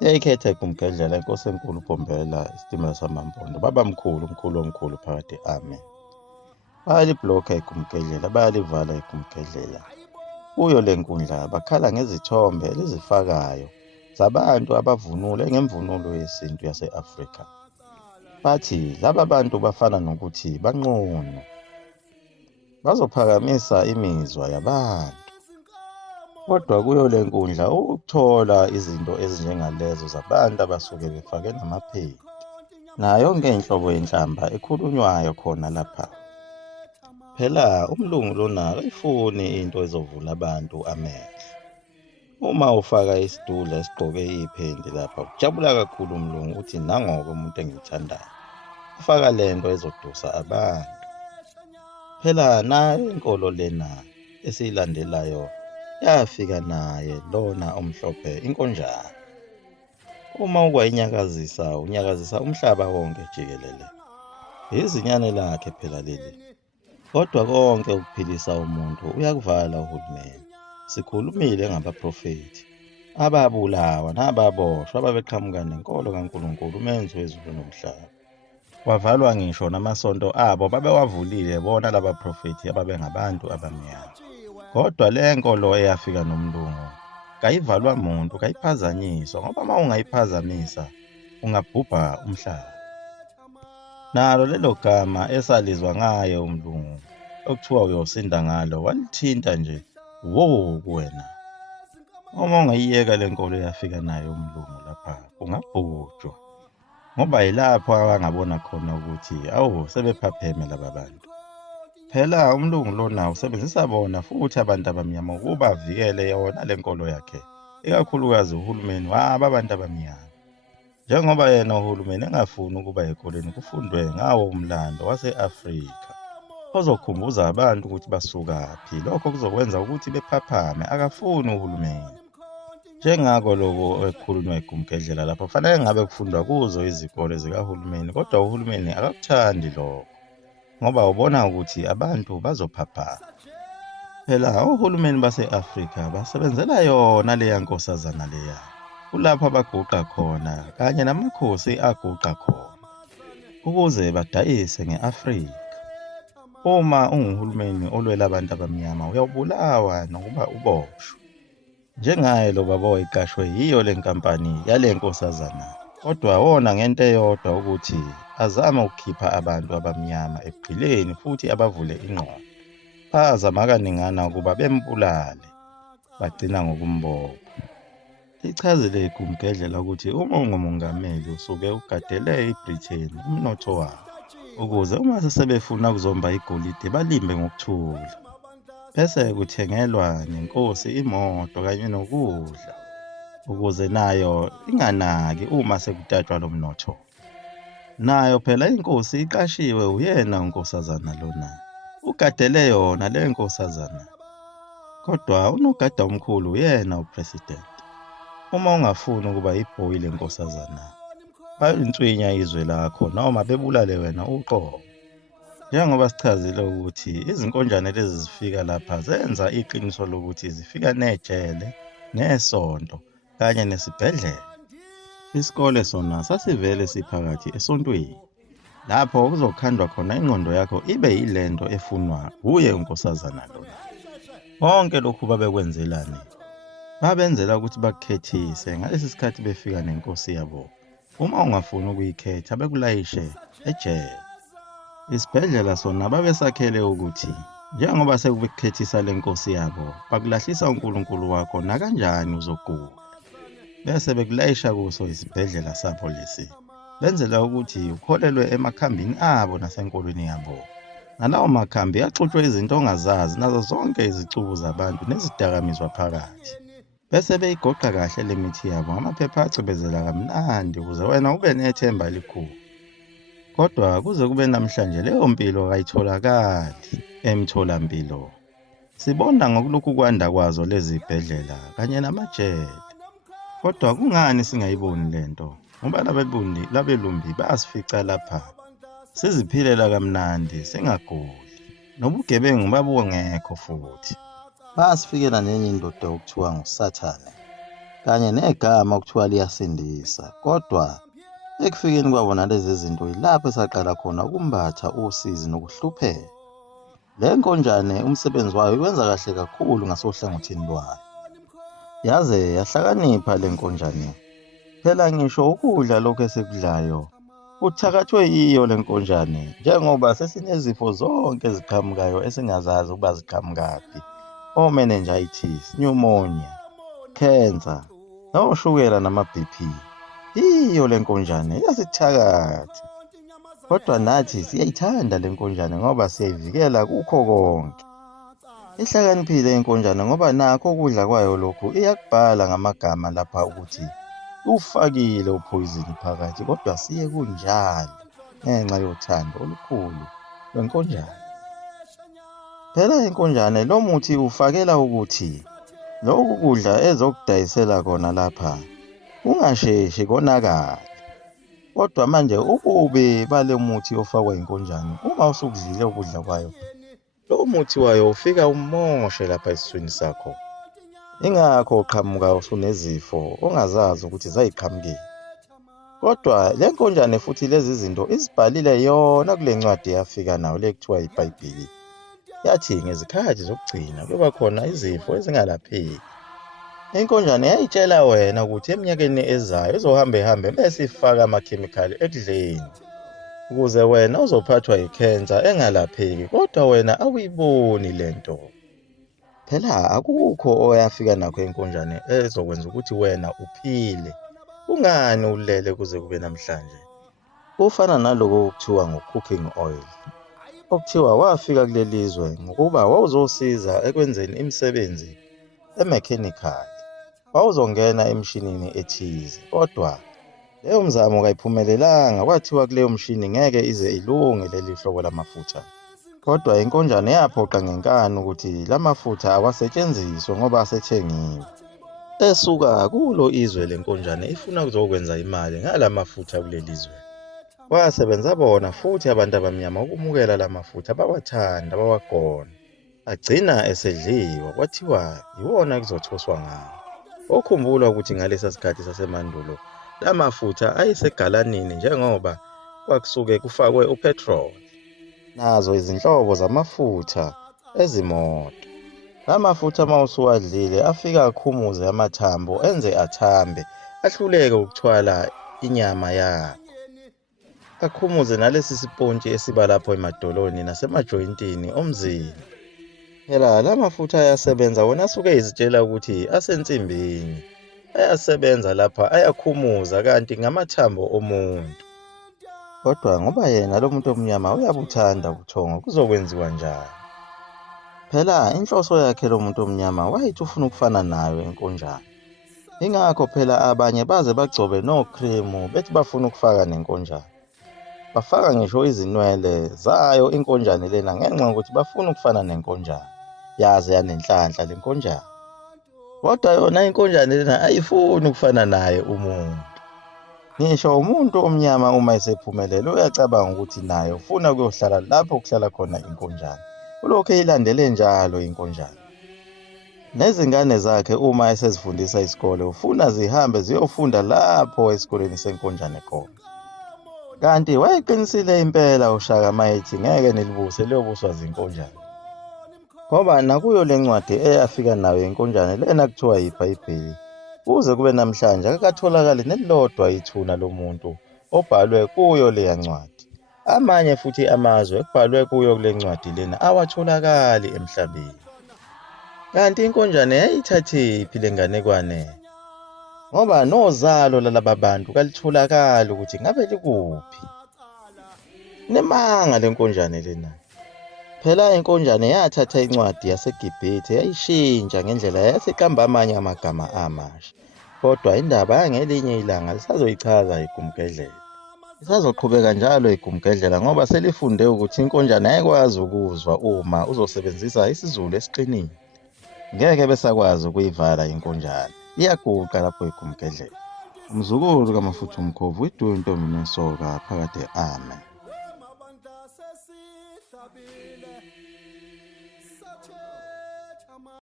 Yayikhetha kumgedlela inkosi enkulu uBombela isitimela samampondo baba omkhulu phakathi amen. Bayaliblokha igumgedlela bayalivala igumgedlela. Kuyo le nkundla bakhala ngezithombe elizifakayo zabantu abavunule ngemvunulo yesintu yase-Afrika. Bathi laba bantu bafana nokuthi banqunu, bazophakamisa imizwa yabantu. Kodwa kuyo le nkundla ukuthola izinto ezinjengalezo zabantu abasuke befake namaphedi nayo yonke inhlobo yenhlamba ekhulunywayo khona lapha. Phela umlungu lona akayifuni into ezovula abantu amehlo. Uma ufaka isidudla esigqoke iphendi lapha ujabula kakhulu umlungu uthi nangoke umuntu engimthandayo ufaka lento ezodusa abantu. Phela nayo inkolo lena esiyilandelayo yafika naye lona omhlophe inkonjane. Uma ukwayinyakazisa unyakazisa umhlaba wonke jikelele. Izinyane lakhe phela leli. Kodwa konke ukuphilisa umuntu uyakuvala uhulumeni. Sikhulumile ngabaprofethi ababulawa nababoshwa ababeqhamuka nenkolo kaNkulunkulu umenzi wezulu nomhlaba. Wavalwa ngisho namasonto abo babewavulile bona laba profethi ababengabantu abamnyama. Kodwa le nkolo eyafika nomlungu kayivalwa muntu, kayiphazanyiswa ngoba uma ungayiphazamisa ungabhubha umhlaba. Nalo lelo gama esalizwa ngaye umlungu okuthiwa uyosinda ngalo walithinta nje wo kuwena. Uma ungayiyeka le nkolo eyafika naye umlungu lapha ungabhujwa. Ngoba yilapho abangabona khona ukuthi awu sebephapheme laba bantu. Phela umlungu lona usebenzisa bona futhi abantu abamnyama ukuba avikele yona le nkolo yakhe, ikakhulukazi uhulumeni wabantu abamnyama. Njengoba yena uhulumeni engafuni ukuba ekoleni kufundwe ngawo umlando wase-Afrika ozokhumbuza abantu ukuthi basukaphi. Lokho kuzokwenza ukuthi bephaphame, akafuni uhulumeni. Njengako lokho ekukhulunywa igumgedlela lapho kufanele ngabe kufundwa kuzo izikole zikahulumeni, kodwa uhulumeni akakuthandi lokho ngoba ubona ukuthi abantu bazophaphama. Phela ohulumeni base-Afrika basebenzela yona leya nkosazana leya. Kulapho abaguqa khona kanye namakhosi aguqa khona ukuze badayise nge-Afrika. Uma unguhulumeni olwela abantu abamnyama uyawubulawa nokuba uboshwe. Njengaye lo baba owayeqashwe yiyo le nkampani yale nkosazana. Kodwa wona ngento eyodwa ukuthi azama ukukhipha abantu abamnyama ebuqileni futhi abavule ingqondo. Phazama kaningana ukuba bembulale bagcina ngokumbopha. Lichazile igumgedlela ukuthi uma ungumongameli usuke ugadele iBritain umnotho wabo ukuze uma sebefuna ukuzomba igolide balimbe ngokuthula. Bese kuthengelwa nenkosi imoto kanye nokudla ukuze nayo inganaki uma sekutatshwa lo mnotho. Nayo phela inkosi iqashiwe uyena unkosazana lona. Ugadele yona le nkosazana. Kodwa unogada omkhulu uyena upresident. Uma ungafuni ukuba ibhoyi lenkosazana, bayinswinya izwe lakho noma bebulale wena uqobo. Njengoba sichazile ukuthi izinkonjane lezi zifika lapha zenza iqiniso lokuthi zifika nejele, nesonto kanye nesibhedlela. Isikole sona sasivele siphakathi esontweni. Lapho kuzokhandwa khona ingqondo yakho ibe yilento efunwa uye unkosazana lona. Konke lokhu babekwenzelani? Babenzela ukuthi bakukhethise ngalesi sikhathi befika nenkosi yabo. Uma ungafuni ukuyikhetha bekulayishe ejele. Isibhedlela sona babesakhele ukuthi njengoba sekukhethisa le nkosi yabo bakulahlisa uNkulunkulu wakho nakanjani uzogula. Bese bekulayisha kuso isibhedlela sabo lesi. Benzela ukuthi ukholelwe emakhambini abo nasenkolweni yabo. Nalawo makhambi axutshwe izinto ongazazi nazo zonke izicubu zabantu nezidakamizwa phakathi. Bese beyigoqa kahle le mithi yabo ngamaphepha acwebezela kamnandi ukuze wena ube nethemba elikhulu. Kodwa kuze kube namhlanje leyo mpilo kayitholakali emtholampilo. Sibona ngokulokhu kwanda kwazo lezi ibhedlela kanye namajele. Kodwa kungani singayiboni lento? Ngoba labelumbi bayasifica lapha. Siziphilela kamnandi singaguli. Nobugebengu babungekho futhi. Basifikela nenye indoda okuthiwa nguSathane. kanye negama okuthiwa liyasindisa, kodwa ekufikeni kwabo nalezi zinto yilapho esaqala khona ukumbatha usizi nokuhlupheka. Le nkonjane umsebenzi wayo wenza kahle kakhulu ngasohlangothini lwayo, yaze yahlakanipha le nkonjane. Phela ngisho ukudla lokhu esikudlayo kuthakathwe yiyo le nkonjane, njengoba sesinezifo zonke eziqhamukayo esingazazi ukuba ziqhamukaphi, o-meningitis, pneumonia, cancer, noshukela nama-BP. Yiyo le nkonjane yasithakathi. Kodwa nathi siyayithanda le nkonjane ngoba siyayivikela kukho konke. Ihlakaniphile inkonjane ngoba nakho ukudla kwayo lokhu iyakubhala ngamagama lapha ukuthi ufakile uphoyizini phakathi, kodwa siye kunjalo ngenxa yothando olukhulu lwenkonjane. Phela inkonjane lo muthi ufakela ukuthi lokhu kudla ezokudayisela kona lapha kungasheshi konakala. Kodwa manje ububi bale muthi ofakwa inkonjane, uma usukudlile ukudla kwayo, lo muthi wayo ufika umoshe lapha esiswini sakho. Ingakho uqhamuka usunezifo ongazazi ukuthi zayiqhamukile. Kodwa le nkonjane futhi lezi zinto izibhalile yona kule ncwadi yafika nayo le kuthiwa iBhayibheli. Yathi ngezikhathi zokugcina kuba khona izifo ezingalapheki. Inkonjane yayitshela wena ukuthi eminyakeni ezayo izohambe bese ifaka amakhemikhali ekudleni ukuze wena uzophathwa yikhensa engalapheki, kodwa wena awuyiboni lento. Phela akukho oyafika nakho inkonjane ezokwenza ukuthi wena uphile. Kungani ulele kuze kube namhlanje? Kufana naloko okuthiwa ngo-cooking oil. Okuthiwa wafika kuleli zwe ngokuba wawuzosiza ekwenzeni imisebenzi emechanical. Wawuzongena emshinini ethize, kodwa leyo mzamo kayiphumelelanga. Kwathiwa kuleyo mshini ngeke ize ilunge leli hlobo lamafutha. Kodwa inkonjane yaphoqa ngenkani ukuthi lamafutha awasetshenziswe ngoba asethengiwe. Esuka kulo izwe lenkonjane ifuna ukuzokwenza imali ngalamafutha kuleli zwe. Wasebenza bona futhi abantu abamnyama ukumukela lamafutha, bawathanda, bawagona. Agcina esedliwa, kwathiwa yiwona kuzothoswa ngawo. Okhumbula ukuthi ngalesa sikhathi sasemandulo lamafutha ayisegalanini njengoba kwakusuke kufakwe upetrol. Nazo izinhlobo zamafutha ezimoto. Lamafutha mawusuwadlile afika akhumuze amathambo, enze athambe, ahluleke ukuthwala inyama yakho. Akhumuze nalesi sipontshi esiba lapho emadoloni nasemajoyintini omzimba. Phela lamafutha ayasebenza, wona asuke izitshela ukuthi asensimbini. Ayasebenza lapha, ayakhumuza kanti ngamathambo omuntu. Kodwa ngoba yena lo muntu omnyama uyabuthanda ubuthongo, kuzokwenziwa njani? Phela inhloso yakhe lo muntu omnyama wayithi ufuna ukufana nayo inkonjane. Ingakho phela abanye baze bagcobe no-cream bethi bafuna ukufaka nenkonjane. Bafaka ngisho izinwele zayo inkonjane lena ngenxa yokuthi bafuna ukufana nenkonjane. Yaze yanenhlanhla le nkonjane. Kodwa yona inkonjane lena ayifuni ukufana naye umuntu. Ngisho umuntu omnyama uma esephumelele uyacabanga ukuthi naye ufuna ukuyohlala lapho kuhlala khona inkonjane. Ulokhu eyilandele njalo inkonjane. Nezingane zakhe uma esezifundisa isikole ufuna zihambe ziyofunda lapho esikoleni senkonjane khona. Kanti wayeqinisile impela uShaka mayethi ngeke nilibuse leyobuswa zinkonjane. Ngoba nakuyo le ncwadi eyafika nayo inkonjane lena kuthiwa yiBhayibheli, kuze kube namhlanje akatholakali nelilodwa ithuna lomuntu obhalwe kuyo leya ncwadi. Amanye futhi amazwe ekubhalwe kuyo kule ncwadi lena awatholakali emhlabeni. Kanti inkonjane yayithathephi le nganekwane? Ngoba nozalo lalaba bantu kalitholakali ukuthi ngabe likuphi. Nemanga le nkonjane lena. Phela inkonjane yathatha incwadi yaseGibhithe yayishintsha ngendlela yaseqamba amanye amagama amasha. Kodwa indaba yangelinye ilanga lisazoyichaza igumgedlela. Lisazoqhubeka njalo igumgedlela ngoba selifunde ukuthi inkonjane ayikwazi ukuzwa uma uzosebenzisa isizulu esiqinile. Ngeke besakwazi ukuyivala inkonjane. Iyaguqa lapho igumgedlela. Umzukulu kaMafutha uMkhovu, iDulo intombi nesoka phakade. Amen.